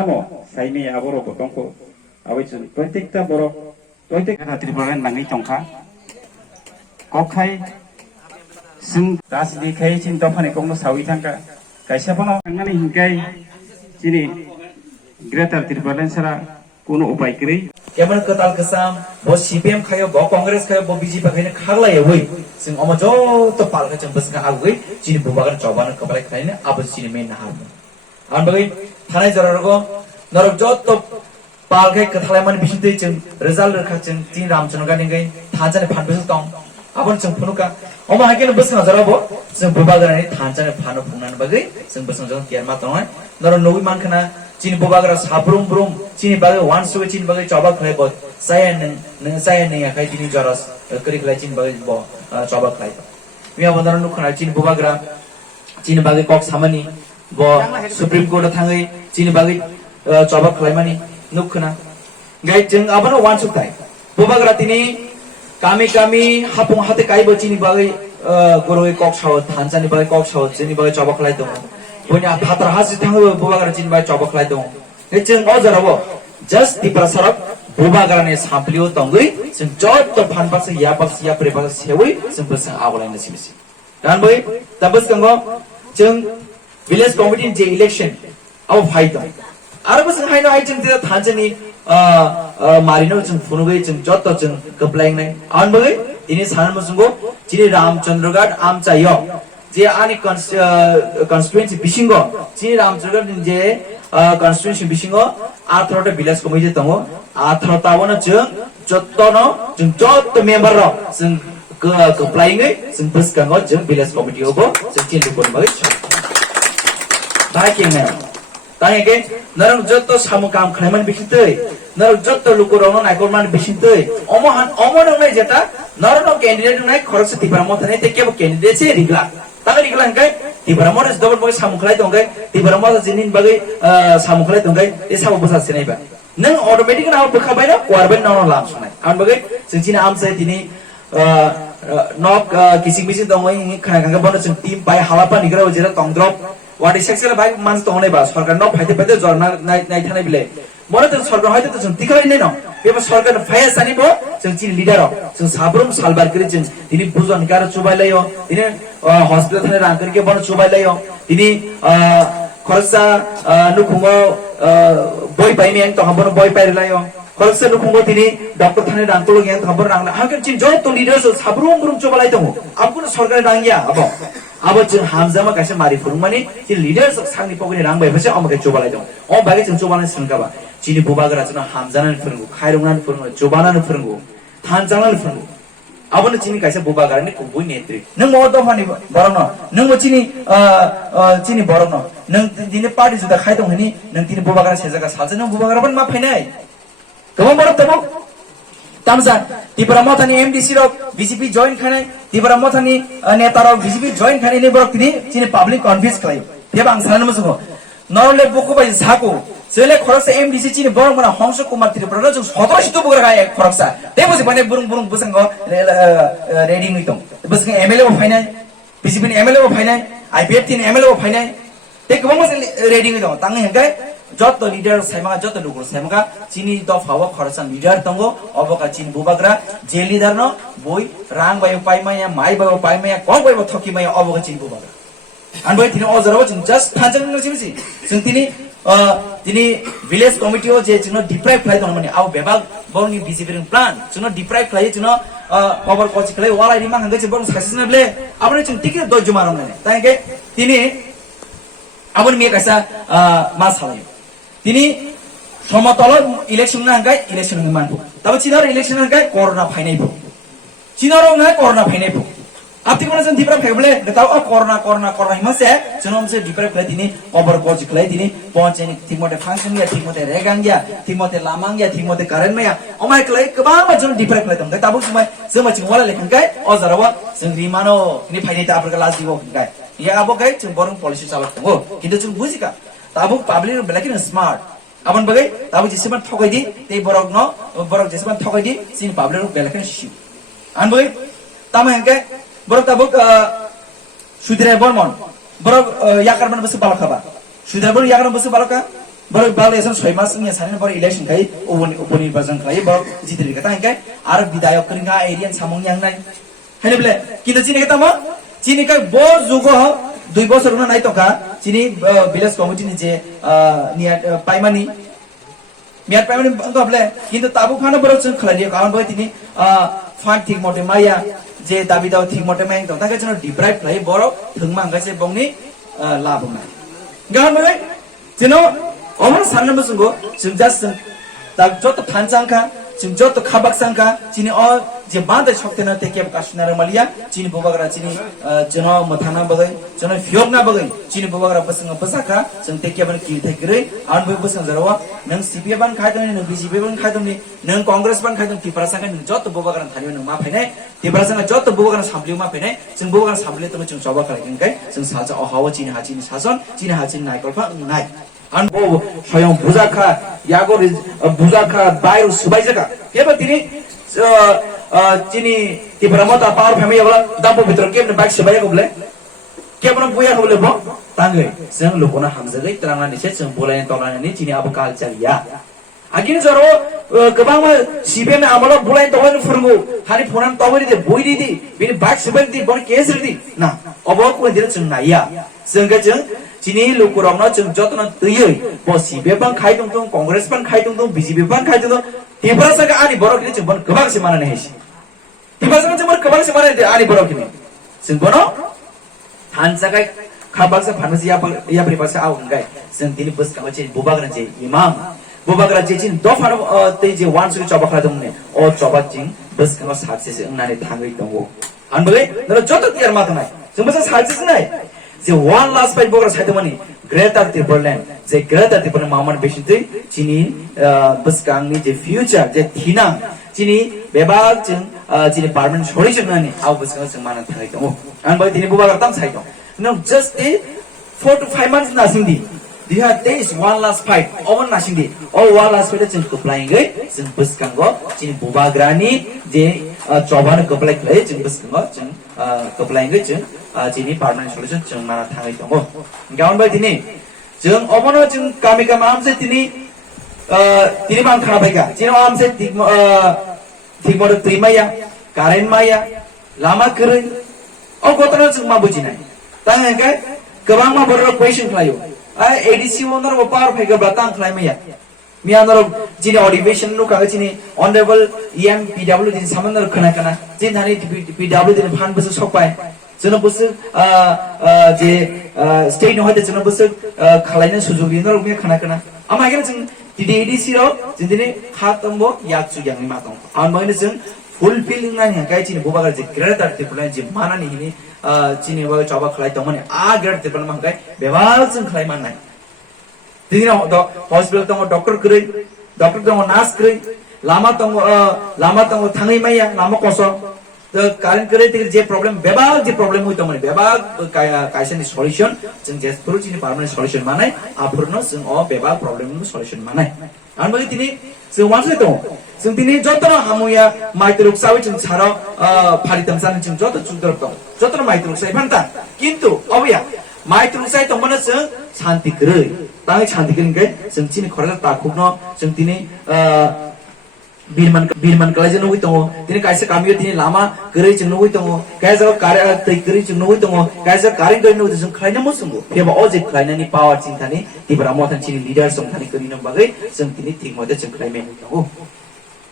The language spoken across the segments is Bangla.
tamo saini aboro botongko awi chun protekta borok protek Tripura nangi tongkha kokhai sing rasdi khai chin tofani kongno sawi thangka kaisa pano ngani hingkai chini Greater Tripura sara kono upai kri কেমন কতাল কসাম বো সিপিএম খায়ো বো কংগ্রেস খায়ো বো বিজেপি খায়নে খাগলায় ওই जों अमा जत पालखा जों बसगा आगै जिनि बुबागार जबान कबलाय खायने आबो जिनि मेन हार आन बगै थानाय जरारगो नरक जत पालखा कथालाय मान बिसिदै जों रिजाल्ट रखा जों तीन रामचंद्र गानिगै थाजाने फानबेस दं आबन जों फुनुका अमा हाकेन बसगा जराबो जों बुबागारनि थाजाने फानो फुंनान बगै जों बसगा जों केरमा दं नर नौइ मानखना जिनि बुबागार साब्रुम ब्रुम जिनि बागै वान सुवे जिनि बागै जबा खाय बो saya neng akai jini jaras kerik lai jin bagai bo coba klai. Mia benar nukana jin bubagra jin bagai kok samani bo Supreme Court thangai jin bagai coba klai mani nukana. Gai jeng apa no wan suk tai. Bubagra tini kami hapung hati kai bo jini bagai goroi kok sawat hanjani bagai kok sawat jini bagai coba klai dong. Punya hatra hasil thangai bubagra jin bagai coba klai dong. Gai jeng ojar abo just di prasarap bubagarane samplio tonggui जों जत फानबास याबास या प्रेबास सेवै जों बसं आवलायनो सिमसि दान बै दाबस गंगो जों विलेज कमिटी जे इलेक्शन आव फाइट आरो बसं हायनो हाय जों दिरा थानजनि मारिनो जों फुनुगै जों जत जों गप्लायनाय आन बै दिनि सान मसंगो जिनि रामचंद्रगढ़ आमचायो जे आनि कन्स्टिट्युएन्सी बिसिंगो जिनि रामचंद्रगढ़ जे कन्स्टिट्युएन्सी बिसिंगो 18टा विलेज कमिटी दङ 18तावनो जों जत्तनो जों जत्त मेम्बर र जों गप्लायङै जों बसगाङो जों विलेज कमिटी ओबो जों चेन्ज गर्नबाय बाय केने तायगे नरं जत्त सामु काम खायमान बिसितै नरं जत्त लुकुरनो नायकरमान बिसितै अमहान अमनो नै जेता नरनो क्यान्डिडेट नै खरस तिब्रा मथने ते केबो क्यान्डिडेट छे रिगला तागै रिगला हंकै तिब्रा मथस दबर बगै सामु खलाय दंगै तिब्रा मथ जिनिन बगै सामु खलाय दंगै ए सामु बसा सेनायबा नों अटोमेटिक नाव बखाबाय ना क्वारबेन नाव लाम सुनाय आन बगै जों जिना आमसाय दिनि नक किसिं बिसिं दंगै खाना खागा बनो जों टीम पाय हालापा निग्रा जेरा तंद्रप वाडी सेक्सुअल बाइक मानस दंनै बा सरकार न फाइते फाइते जरना नाय थानाय बिले मने त सरकार हायते जों तिखाय नै न बेबो सरकार फाया सानिबो जों जि लिडार जों साब्रुम सालबार करि जों दिनि बुजन गार चुबायलायो दिनि हस्पिटाल थाने रांकर के बनो चुबायलायो दिनि खरसा नुखुङो boy pai meng to hambon boy pai layo khorsa nukhungo tini doctor thane rangtolo yang hambon rang hagen chin jot to leaders sabrum brum chobalai dong abun sarkar rangya abo jin hamzama kaisa mari furmani jin leaders sangni pogni rang bai base amake chobalai dong o bage jin chobalan singkaba jini bubagara jina hamzanan furungu khairungan furungu chobanan furungu thanjanan furungu abon jini kaisa bubagara ni kubui netri nang mo do fani borno nang mo jini borno nang dini party juda khai dong ni nang tini bubagara sejaga salja nang bubagara ban ma phainai gomo borok tabo tamsa tibra mothani MDC ro BJP join khanai tibra mothani neta ro BJP join khanai ni borok tini jini public convince khlai deba ang sanan musugo norle boko bai sako jele khoroksa MDC jini borok mana hongso kumar tripura ro jong sodoshi to bugara ga khoroksa tebosi bane burung busango ready ngi tong busang MLA bo phainai BJP ni MLA bo phainai IPF tin MLA bo phainai te gomo ready ngi tong tang hengkai Jat leader Saima जत लुगुर साइमागा चिनी द फावा खरसा लिडर तंगो अबका चिन बुबाग्रा जे लिडर न बोय रांग बाय पाइमा या माइ बाय पाइमा या कम बाय थकी माय अबका चिन बुबाग्रा अन बाय थिन अजरबो चिन जस्ट थाजन नसिमसि जों तिनी विलेज कमिटी ओ जे जों डिप्राइव फ्लाइ दं माने आव बेबाग बरनि बीजेपी रिं प्लान जों डिप्राइव फ्लाइ जों पावर कोचि खलै वाला रिमा हंगै जों बरन सासिनबले आबने जों टिके द जुमारम ने ताके तिनी आबन मे कासा मा सालाय তিনি সমতল ইলেকশন নাঙ্গাই ইলেকশন মানবো তবে চিনার ইলেকশন নাঙ্গাই করোনা ফাইনাইবো চিনারও না করোনা ফাইনাইবো আপনি কোন জন দিপ্রা ফেবলে তাও করোনা হিমাসে জনমসে দিপ্রা ফেলে তিনি কবর কোচ খলাই তিনি পঞ্চায়ত ঠিকমতে ফাংশন গিয়া ঠিকমতে রেগাং গিয়া ঠিকমতে লামাং গিয়া ঠিকমতে কারেন্ট মায়া অমাই খলাই गोबां জন দিপ্রা ফেলে দম তাবো সময় जोमा चिं वाला लेखनगाय अजारावा जों रिमानो नि फाइनाइ ताफरका लाजिगो गाय या आबो गाय जों बरं पलिसि चालक दंगो किन्तु जों बुजिका ताबु पाब्लिक बेलाकिन स्मार्ट आबन बगै ताबु जेसेबां थगायदि ते बरक जेसेबां थगायदि सिन पाब्लिक बेलाकिन सि आन बगै तामा हंके बरक ताबु सुद्रे बर्मन बरक याकारमन बस बालखाबा सुद्रे बरक याकारमन बस बालका borok bal election 6 mas nya sane borok election kai উপনির্বাচন kai borok jitri ka tang kai ar bidayok kringa area samong yang nai hene bele kinta chini ka ma chini ka bo jugo 2 বছর না নাই তকা চিনি ভিলেজ কমিটি নি যে নিয়া পাইমানি মিয়ার পাইমানি গবলে কিন্তু তাবু ফানা বড় जों খালানি কারণ বই তিনি ফান্ড ঠিক মতে মাইয়া যে দাবি দাও ঠিক মতে মাইং তো তাকে যেন ডিপ্রাইভ লাই বড় থংমাং গাছে বংনি লাভ নাই গান বই যেন অমর সামনে বসুগো जों জাস্ট তা যত ফানজাংকা जों যত খাবাকসাংকা চিনি অ যে বাঁধে শক্তিনা থেকে কাশনার মালিয়া চিনি ববাগরা চিনি যেন মথানা বগৈ যেন ফিয়কনা বগৈ চিনি ববাগরা বসং বসাকা जों থেকে বন কি থেকরে আন বই বসং জারवा নং সিপিএ বান খাইদং নং বিজেপি বান খাইদং নং কংগ্রেস বান খাইদং টিপারাসাঙ্গা নং যত ববাগরা থানিও নং मा ফাইনাय টিপারাসাঙ্গা যত ববাগরা সামলিও मा ফাইনাय जों ববাগরা সামলি তো जों জবা খাইगोनखाय जों साजा अहाव चिनि हाचिनि सासन चिनि हाचिनि नायकलफा नाय आन बो स्वयं बुजाखा यागोर बुजाखा बायरु सुबाइजाका केबा तिनि चिनी तिब्रमता पावर फैमिली वाला दापो भितर केमने बाइक से बाइक बोले केमने बुया बोले बो तांगै जों लोकना हामजगै त्रांनानि से जों बोलायन तलायनि चिनी अब कालचार या आगिन जरो गोबां सिबेमे आमला बोलायन तलायन फुरगु हानि फोनान तबरि दे बोइरि दि बिनि बाइक से बाइक दि बन केस दि ना अब को दिन जों नाया जोंगा जों चिनी लोकरमना जों जतन दैयै बो सिबे बां खाइदों दं कांग्रेस बां खाइदों दं बीजेपी बां खाइदों दं तिब्रासागा आनि बरकनि जों बन गोबां से मानने हेसि तिब्रासागा जों बन गोबां से मानने आनि बरकनि जों बनो थानजागाय खाबागसा फानसि या परिपासे आवंगाय जों दिनि बसकामा जे बुबाग्रा जे इमाम बुबाग्रा जे चिन दफानो तै जे वानसुरि चबाखला दंने अ चबाचिं बसकामा साक्सेस अंनानै थाङै दङ आनबले नर जत तियार माथनाय जों बस साक्सेस नाय जे वन लास्ट फाइट बग्रा साइदमनि ग्रेटर त्रिपुरलैंड जे ग्रेटर त्रिपुर मामन बेसितै चिनी बसकांगनि जे फ्यूचर जे थिना चिनी बेबाग जों चिनी पार्टमेंट सलिउशन नानि आव बसकांग जों मानन थाखाय दङ आं बय दिनै बुबाग्रा ताम साइदं नो जस्ट 4 to 5 months नासिंदि दिहा दे इज वन लास्ट फाइट अवन नासिंदि अ वन लास्ट फाइट जों कप्लाइङै जों बसकांग चिनी बुबाग्रानि जे चबान कप्लाइ खलै जों बसकांग जों कप्लाइङै जों चिनी पार्टमेंट सलिउशन जों माना थाङै दङ गाउन बाय दिनै जों अबनो जों गामि गामि आमसे दिनै दिनै मान खाबायगा चिनो आमसे थिगमर त्रिमाया कारेन्ट माया लामा करै अ गतन जों मा बुजिनाय तांगे गोबां मा बर क्वेश्चन खायो एडीसी ओनर वो पावर फैगा बातां खायमया मियानर जिनि ऑडिवेशन नु कागज चिनि ऑनरेबल ईएम पीडब्ल्यू दिन सामनर खना खना जिन धानि पीडब्ल्यू दिन फान बस सकपाय जों बस जे स्टेट नो हते जों बस खालायनो सुजुग दिनर उमे खना खना आमागे जों दिदि एडीसी रो जों दिनै खातमबो याकसु यांनि मातं आन माने जों फुलफिलिंग नानि हाय चिनि बुबागार जे ग्रेटर त्रिपुरा जे मानानि हिनि चिनि वा चबा खलाय दं माने आ ग्रेटर त्रिपुरा मांगाय बेबाल जों खलाय माननाय दिनै हॉस्पिटल दं डॉक्टर करै डॉक्टर दं नार्स करै लामा दं थाङै माया लामा कसो the current करे जे प्रॉब्लम बेबाग जे प्रॉब्लम होय तमने बेबाग कायसेनि सॉल्यूशन जों जे थुरुचिनि पार्मानेंट सॉल्यूशन मानाय आफुरनो जों अ बेबाग प्रॉब्लम नि सॉल्यूशन मानाय आन बगे दिनै जों वानसे दं जों दिनै जतन हामुया माइतरुक सावै जों सारो फालितम सान जों जत चुदर दं जतन माइतरुक साइ फानता किन्तु अबया माइतरुक साइ तमने जों शान्ति करै ताङै शान्ति करिनगै जों चिनि खरला ताखुनो जों दिनै बिरमान कलाय जों नगै दङ दिनै कायसे कामियो दिनै लामा गरै जों नगै दङ कायसे कार्य तै गरै जों नगै दङ कायसे कारेन्ट गरै नगै जों खलायनो मसंगो फेबा अ जे खलायनानि पावर चिन्तानि तिब्रा मथान चिनि लिडार संथानि करिनो बागै जों दिनै थिक मते जों खलायमे दङ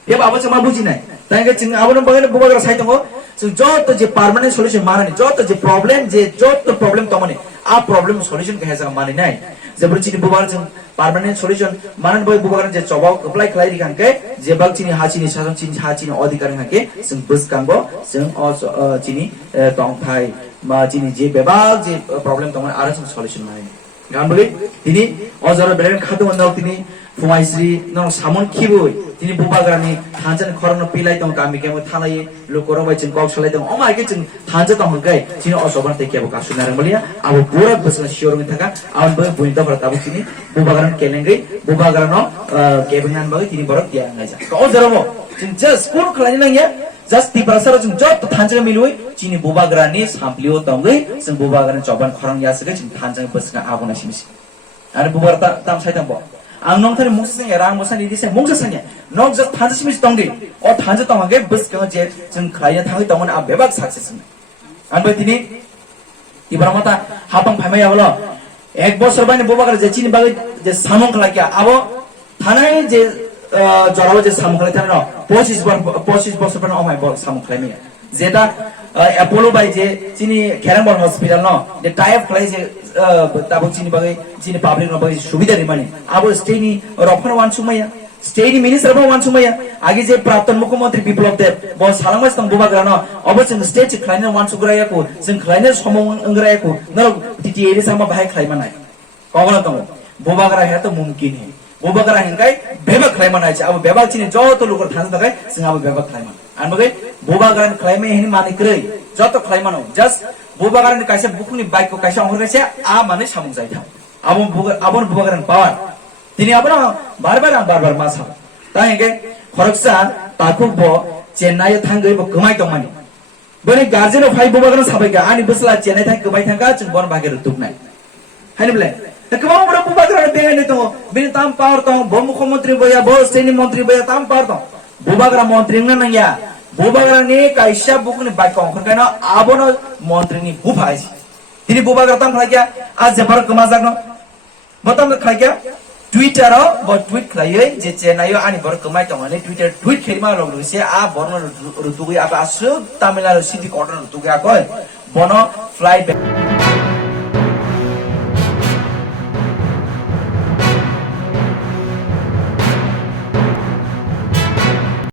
फेबा अब जों मा बुजिनाय तांगे जों आबनो बागै बुबाग्रा साइ दङ जों जत जे पार्मानेंट सॉल्यूशन मानानि जत जे प्रॉब्लम तमने आ प्रॉब्लम सॉल्यूशन के हेजा मानिनाय जेब्र चिनि बुबार जों पार्मानेंट सॉल्यूशन मानन बय बुबार जे चबाव अप्लाई खलाय दिखांके जे बाग चिनि हाचिनि सासन चिनि हाचिनि अधिकार हाके जों बसकांगो जों अ चिनि तंथाय मा चिनि जे बेबाग जे प्रॉब्लम तमने आरो जों सॉल्यूशन मानिनाय गानबले दिनै अजर बेलेन खादो वनाव दिनै फुमाइश्री न सामन खिबोय दिनै बुबाग्रानि थांजन खरन पिलाय दं गामि केमो थालाय लोकर बाय जों कक सलाय दं अमाइके जों थांज दं हगै चिनि असबन ते केबो कासुनार मलिया आबो पूरा बसन सियोर में थाका आवन बय बुइता भरता चिनि बुबाग्रान केलेंगै बुबाग्रान केबनान बय दिनै बरक दिया नायजा अजरमो जों जस्ट कोन खलायनि नांगिया जस्ट तिब्रासर जों जत थांजन मिलुय चिनि बुबाग्रानि सामप्लियो दंगै जों बुबाग्रान चबन खरन यासगै जों थांजन बसका आबोना सिमिसि आरो बुबाग्रा ताम साइताम बो ang nong thani mungsa sang rang mosan idi se mungsa sang nok jat thanj simis tongdi o thanj tongage bus ka je jeng khlai thangi tongmon a bebak success an bai tini ibaramata hapang phaimai holo এক বছর বাইনে বোবাগার যে চিনি বাগে যে সামং খালাকিয়া আবো থানায় যে জরাও যে সামং খালাই থানা 25 বছর পর অমাই বল সামং খালাই যেটা অ্যাপোলো বাই যে চিনি খেরামবর হসপিটাল ন যে টাইপ খালাই যে তাবো চিনি বাগে চিনি পাবলিক ন বাগে সুবিধা রে মানে আবো স্টেনি রফন ওয়ান সুমাইয়া স্টেনি মিনিস্টার বো ওয়ান সুমাইয়া আগে যে প্রাক্তন মুখ্যমন্ত্রী বিপ্লব দেব ব সালামাস তং বোবাগার ন অবশ্য স্টেট খাইনে ওয়ান সুগ্রায়াকো जों খাইনে সমং अंग्रायाको न টিটি এরি সামা ভাই খাইমা নাই কগলা তং বোবাগারা হে তো মুমকিন হে বোবাগারা হিंगाय बेबा खाइमा नाय अब बेबा चिनि जतो लुगर थांस थाखाय जों अब बेबा खाइमा आन बगे বোবাগাरान खाइमे हिनि माने क्रै जतो खाइमा न जस्ट বোবাগাरान काइसे बुकुनि बाइक को काइसे अंगरसे आ माने सामु जाय था आबन বোবাগাरान पावर তিনি আবার বারবার মাসা তাই গে খরকসা তাকুক ব চেন্নাই থাঙ্গৈ ব গমাই দমানি বনে গার্জেন অফ ফাইভ বোবাগারাन সাবাইगा आनि बसला चेन्नाई थां गमाय थांगा जों बन बागेर तुकनाय हानिबले गोबां बड़ বোবাগাरान बेंगाय दङ बिनि ताम पावर दङ ब मुख्यमंत्री बया ब स्टेटनि मन्त्री बया ताम पावर दङ বোবাগারা मन्त्री न नया বোবাগাरानि काइसा बुकुनि बाइक अंखरखायनो आबनो मन्त्रीनि बुफाइस তিনি বোবাগাरा ताम खालाया आज जेबार कमा जागनो बताम खालाया ट्विटाराव ब ट्वीट खालायै जे चेन्नाइयाव आनि बर कमाय दङने ट्विटार ट्वीट खेमा लगसे आ बर्न रुतुगै आ आसु तामिलनाडु सिटी कर्डर रुतुगै आको बनो फ्लाइट